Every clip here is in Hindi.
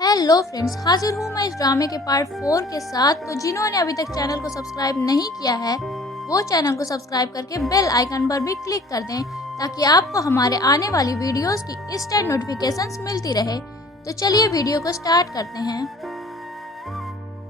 हेलो फ्रेंड्स, हाजिर हूँ मैं इस ड्रामे के पार्ट 4 के साथ। तो जिन्होंने अभी तक चैनल को सब्सक्राइब नहीं किया है वो चैनल को सब्सक्राइब करके बेल आइकन पर भी क्लिक कर दें ताकि आपको हमारे आने वाली वीडियोस की इंस्टेंट नोटिफिकेशंस मिलती रहे। तो चलिए वीडियो को स्टार्ट करते हैं।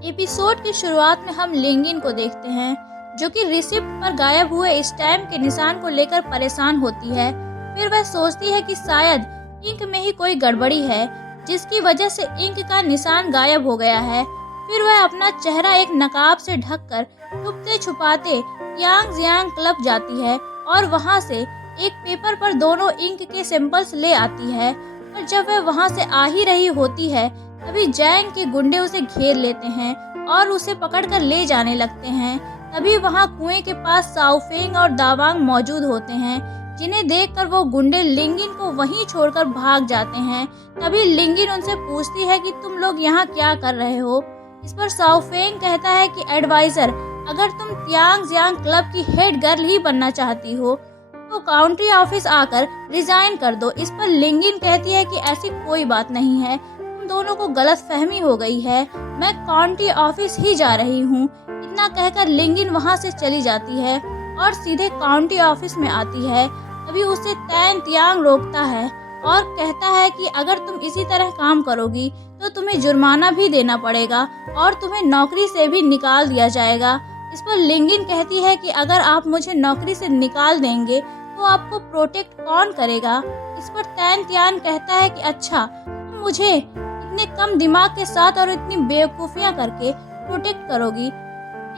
एपिसोड की शुरुआत में हम लिंगिन को देखते हैं जो कि रिसिप्ट पर गायब हुए स्टैम्प के निशान को लेकर परेशान होती है। फिर वह सोचती है कि शायद इंक में ही कोई गड़बड़ी है जिसकी वजह से इंक का निशान गायब हो गया है। फिर वह अपना चेहरा एक नकाब से ढककर छुपते छुपाते यांग जियांग क्लब जाती है और वहां से एक पेपर पर दोनों इंक के सैंपल्स ले आती है। और जब वह वहां से आ ही रही होती है तभी जैंग के गुंडे उसे घेर लेते हैं और उसे पकड़कर ले जाने लगते हैं। तभी वहां कुएं के पास साओफेंग और दावांग मौजूद होते हैं जिन्हें देखकर वो गुंडे लिंगिन को वहीं छोड़कर भाग जाते हैं। तभी लिंगिन उनसे पूछती है कि तुम लोग यहाँ क्या कर रहे हो। इस पर साओफेंग कहता है कि एडवाइजर, अगर तुम त्यांग जियांग क्लब की हेड गर्ल ही बनना चाहती हो तो काउंटी ऑफिस आकर रिजाइन कर दो। इस पर लिंगिन कहती है कि ऐसी कोई बात नहीं है, तुम दोनों को गलतफहमी हो गई है, मैं काउंटी ऑफिस ही जा रही हूँ। इतना कहकर लिंगिन वहाँ से चली जाती है और सीधे काउंटी ऑफिस में आती है। तभी उसे तैन तियांग रोकता है और कहता है कि अगर तुम इसी तरह काम करोगी तो तुम्हें जुर्माना भी देना पड़ेगा और तुम्हें नौकरी से भी निकाल दिया जाएगा। इस पर लिंगिन कहती है कि अगर आप मुझे नौकरी से निकाल देंगे तो आपको प्रोटेक्ट कौन करेगा। इस पर तैन तियांग कहता है कि अच्छा, तुम मुझे इतने कम दिमाग के साथ और इतनी बेवकूफियां करके प्रोटेक्ट करोगी।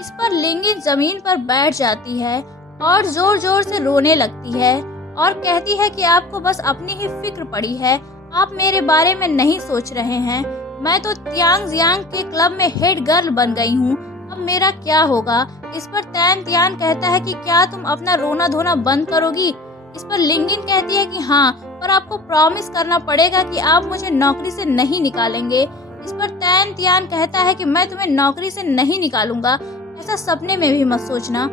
इस पर लिंगिन जमीन पर बैठ जाती है और जोर जोर से रोने लगती है और कहती है कि आपको बस अपनी ही फिक्र पड़ी है, आप मेरे बारे में नहीं सोच रहे हैं। मैं तो त्यांग जियांग के क्लब में हेड गर्ल बन गई हूँ, अब मेरा क्या होगा। इस पर तैन तियांग कहता है कि क्या तुम अपना रोना धोना बंद करोगी। इस पर लिंगिन कहती है कि हाँ, पर आपको प्रॉमिस करना पड़ेगा कि आप मुझे नौकरी से नहीं निकालेंगे। इस पर तैन तियांग कहता है कि मैं तुम्हें नौकरी से नहीं निकालूंगा, ऐसा सपने में भी मत सोचना।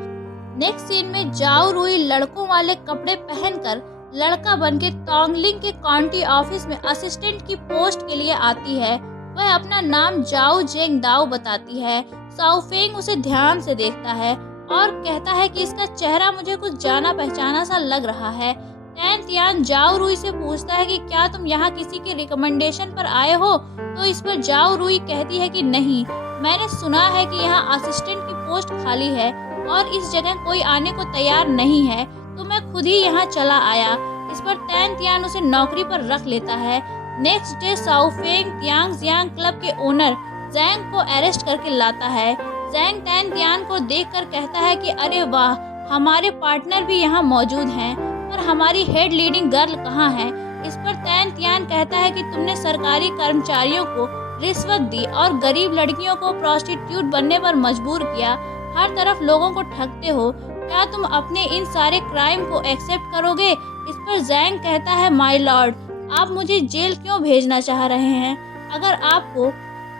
नेक्स्ट सीन में जाओ रुई लड़कों वाले कपड़े पहनकर लड़का बनके तोंगलिंग के काउंटी ऑफिस में असिस्टेंट की पोस्ट के लिए आती है। वह अपना नाम जाओ जेंग दाओ बताती है। साओफेंग उसे ध्यान से देखता है और कहता है कि इसका चेहरा मुझे कुछ जाना पहचाना सा लग रहा है। तैन तियांग जाओ रुई से पूछता है कि क्या तुम यहाँ किसी के रिकमेंडेशन पर आए हो। तो इस पर जाओ रुई कहती है कि नहीं, मैंने सुना है कि यहाँ असिस्टेंट की पोस्ट खाली है और इस जगह कोई आने को तैयार नहीं है, तो मैं खुद ही यहाँ चला आया। इस पर तैन तियांग उसे नौकरी पर रख लेता है। नेक्स्ट डे साओफेंग त्यांग जियांग क्लब के ओनर जैंग को अरेस्ट करके लाता है। जैंग तैन तियांग को देखकर कहता है कि अरे वाह, हमारे पार्टनर भी यहाँ मौजूद हैं, पर हमारी हेड लीडिंग गर्ल कहाँ है। इस पर तैन तियांग कहता है कि तुमने सरकारी कर्मचारियों को रिश्वत दी और गरीब लड़कियों को प्रोस्टिट्यूट बनने पर मजबूर किया, हर तरफ लोगों को ठगते हो, क्या तुम अपने इन सारे क्राइम को एक्सेप्ट करोगे। इस पर जैंग कहता है माय लॉर्ड, आप मुझे जेल क्यों भेजना चाह रहे हैं। अगर आपको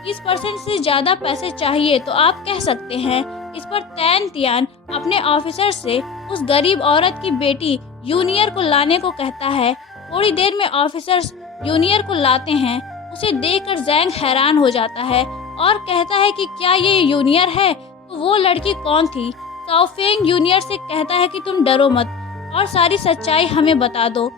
30% से ज्यादा पैसे चाहिए तो आप कह सकते हैं। इस पर तैन तियांग अपने ऑफिसर से उस गरीब औरत की बेटी यूनियर को लाने को कहता है। थोड़ी देर में ऑफिसर्स यूनियर को लाते हैं। उसे देखकर जैंग हैरान हो जाता है और कहता है कि क्या ये यूनियर है, तो वो लड़की कौन थी। साओफेंग यूनियर से कहता है कि तुम डरो मत और सारी सच्चाई हमें बता दो।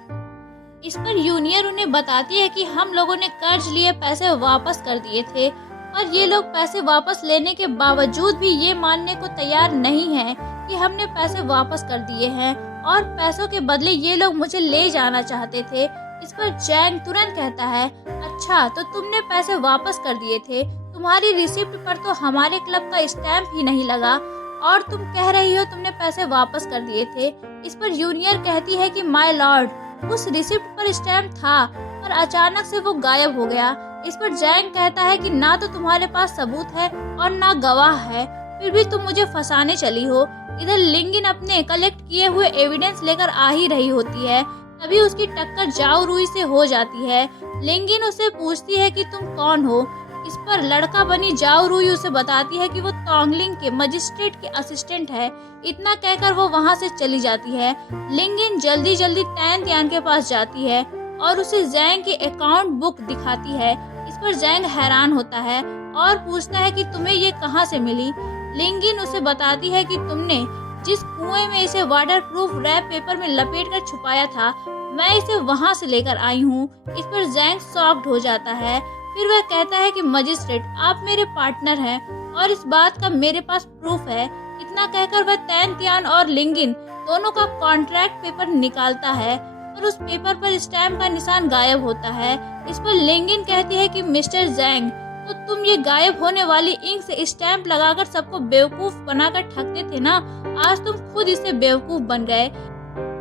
इस पर यूनियर उन्हें बताती है कि हम लोगों ने कर्ज लिए पैसे वापस कर दिए थे, पर ये लोग पैसे वापस लेने के बावजूद भी ये मानने को तैयार नहीं है कि हमने पैसे वापस कर दिए हैं और पैसों के बदले ये लोग मुझे ले जाना चाहते थे। इस पर जैंग तुरंत कहता है, अच्छा, तो तुमने पैसे वापस कर दिए थे, तुम्हारी रिसिप्ट पर तो हमारे क्लब का स्टैम्प ही नहीं लगा और तुम कह रही हो तुमने पैसे वापस कर दिए थे। इस पर यूनियर कहती है कि माय लॉर्ड, उस रिसिप्ट पर स्टैम्प था पर अचानक से वो गायब हो गया। इस पर जैंग कहता है कि ना तो तुम्हारे पास सबूत है और ना गवाह है, फिर भी तुम मुझे फंसाने चली हो। इधर लिंगिन अपने कलेक्ट किए हुए एविडेंस लेकर आ ही रही होती है, तभी उसकी टक्कर जाओ रुई से हो जाती है। लिंगिन उसे पूछती है कि तुम कौन हो। इस पर लड़का बनी जाओ रुई उसे बताती है कि वो तोंगलिंग के मजिस्ट्रेट के असिस्टेंट है। इतना कहकर वो वहां से चली जाती है। लिंगिन जल्दी जल्दी तैन तियांग के पास जाती है और उसे जैंग की अकाउंट बुक दिखाती है। इस पर जैंग हैरान होता है और पूछता है कि तुम्हें ये कहाँ से मिली। लिंगिन उसे बताती है कि तुमने जिस कुएं में इसे वाटरप्रूफ रैप पेपर में लपेटकर छुपाया था, मैं इसे वहां से लेकर आई हूँ। इस पर जैंग शॉक्ड हो जाता है। फिर वह कहता है कि मजिस्ट्रेट, आप मेरे पार्टनर हैं और इस बात का मेरे पास प्रूफ है। इतना कहकर वह तैन तियान और लिंगिन दोनों का कॉन्ट्रैक्ट पेपर निकालता है और उस पेपर पर स्टैम्प का निशान गायब होता है। इस पर लिंगिन कहती है कि मिस्टर जैंग, तो तुम ये गायब होने वाली इंक से स्टैम्प लगाकर सबको बेवकूफ बनाकर ठगते थे ना, आज तुम खुद इससे बेवकूफ बन गए।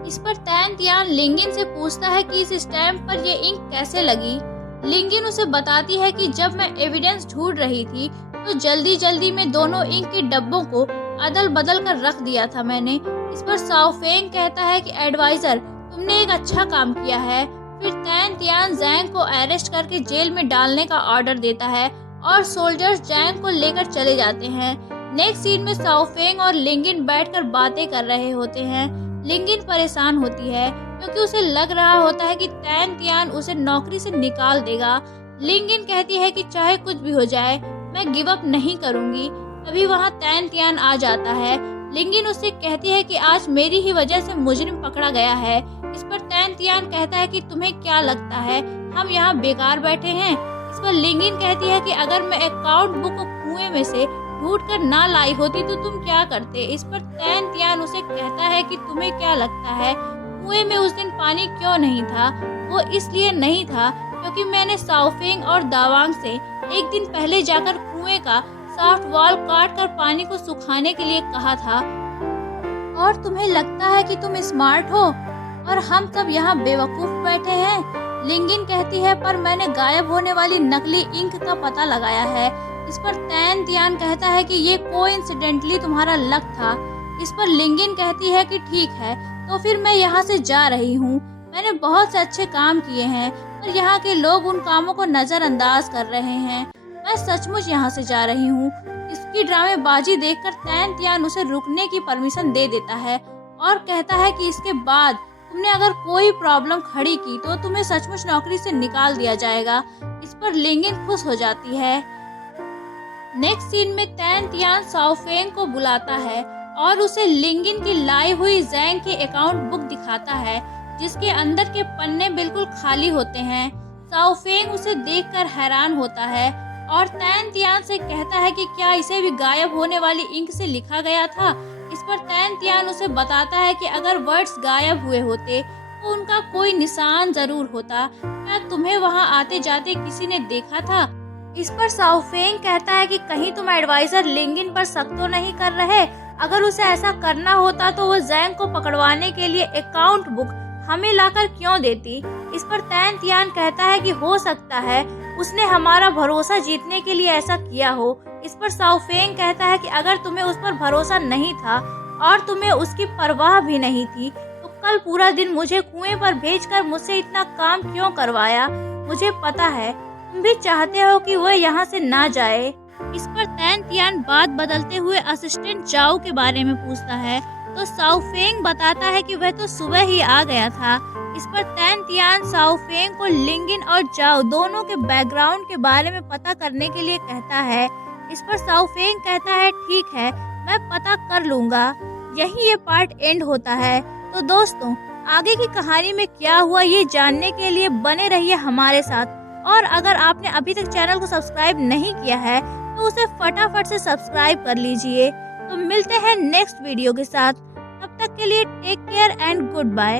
इस पर तैन तियान लिंगिन से पूछता है कि इस स्टैम्प पर ये इंक कैसे लगी। लिंगिन उसे बताती है कि जब मैं एविडेंस ढूंढ रही थी तो जल्दी जल्दी में दोनों इंक के डब्बों को अदल बदल कर रख दिया था मैंने। इस पर शाओफेंग कहता है कि एडवाइजर, तुमने एक अच्छा काम किया है। फिर तैन तियान जैंग को अरेस्ट करके जेल में डालने का ऑर्डर देता है और सोल्जर्स जैंग को लेकर चले जाते हैं। नेक्स्ट सीन में शाओफेंग और लिंगिन बैठकर बातें कर रहे होते हैं। लिंगिन परेशान होती है क्योंकि उसे लग रहा होता है कि तैन तियान उसे नौकरी से निकाल देगा। लिंगिन कहती है कि चाहे कुछ भी हो जाए, मैं गिव अप नहीं करूंगी। तभी वहाँ तैन तियान आ जाता है। लिंगिन उससे कहती है कि आज मेरी ही वजह से मुजरिम पकड़ा गया है। इस पर तैन तियान कहता है कि तुम्हें क्या लगता है हम यहाँ बेकार बैठे हैं। इस पर लिंगिन कहती है कि अगर मैं अकाउंट बुक को कुएं में से ढूंढ कर ना लाई होती तो तुम क्या करते। इस पर तैन तियान उसे कहता है कि तुम्हें क्या लगता है कुएं में उस दिन पानी क्यों नहीं था। वो इसलिए नहीं था क्योंकि मैंने शाओफेंग और दावांग से एक दिन पहले जाकर कुएं का सॉफ्ट वॉल काट कर पानी को सुखाने के लिए कहा था। और तुम्हें लगता है कि तुम स्मार्ट हो और हम सब यहाँ बेवकूफ बैठे हैं। लिंगिन कहती है पर मैंने गायब होने वाली नकली इंक का पता लगाया है। इस पर तैन तियान कहता है कि ये कोइंसिडेंटली तुम्हारा लक था। इस पर लिंगिन कहती है कि ठीक है, तो फिर मैं यहाँ से जा रही हूँ। मैंने बहुत से अच्छे काम किए हैं पर यहाँ के लोग उन कामों को नजरअंदाज कर रहे हैं। मैं सचमुच यहाँ से जा रही हूँ। इसकी ड्रामेबाजी देखकर तैन तियान उसे रुकने की परमिशन दे देता है और कहता है कि इसके बाद तुमने अगर कोई प्रॉब्लम खड़ी की तो तुम्हें सचमुच नौकरी से निकाल दिया जाएगा। इस पर लिंगिन खुश हो जाती है। नेक्स्ट सीन में तैन तियान शाओफेंग को बुलाता है और उसे लिंगिन की लाई हुई जैंग के अकाउंट बुक दिखाता है जिसके अंदर के पन्ने बिल्कुल खाली होते हैं। शाओफेंग उसे देखकर हैरान होता है और तैन तियान से कहता है कि क्या इसे भी गायब होने वाली इंक से लिखा गया था। इस पर तैन तियान उसे बताता है कि अगर वर्ड्स गायब हुए होते तो उनका कोई निशान जरूर होता। क्या तुम्हें वहां आते जाते किसी ने देखा था। इस पर शाओफेंग कहता है कि कहीं तुम एडवाइजर लिंगिन पर शक तो नहीं कर रहे। अगर उसे ऐसा करना होता तो वो जैंग को पकड़वाने के लिए अकाउंट बुक हमें लाकर क्यों देती। इस पर तैन तियान कहता है कि हो सकता है उसने हमारा भरोसा जीतने के लिए ऐसा किया हो। इस पर शाओफेंग कहता है कि अगर तुम्हें उस पर भरोसा नहीं था और तुम्हें उसकी परवाह भी नहीं थी तो कल पूरा दिन मुझे कुएं पर भेजकर मुझसे इतना काम क्यों करवाया। मुझे पता है तुम भी चाहते हो कि वह यहाँ से ना जाए। इस पर तैन तियान बात बदलते हुए असिस्टेंट जाओ के बारे में पूछता है तो शाओफेंग बताता है कि वह तो सुबह ही आ गया था। इस पर तैन तियान शाओफेंग को लिंगिन और जाओ दोनों के बैकग्राउंड के बारे में पता करने के लिए कहता है। इस पर शाओफेंग कहता है ठीक है, मैं पता कर लूंगा। यही ये पार्ट एंड होता है। तो दोस्तों, आगे की कहानी में क्या हुआ ये जानने के लिए बने रहिए हमारे साथ। और अगर आपने अभी तक चैनल को सब्सक्राइब नहीं किया है तो उसे फटाफट से सब्सक्राइब कर लीजिए। तो मिलते हैं नेक्स्ट वीडियो के साथ। तब तक के लिए take care and good bye.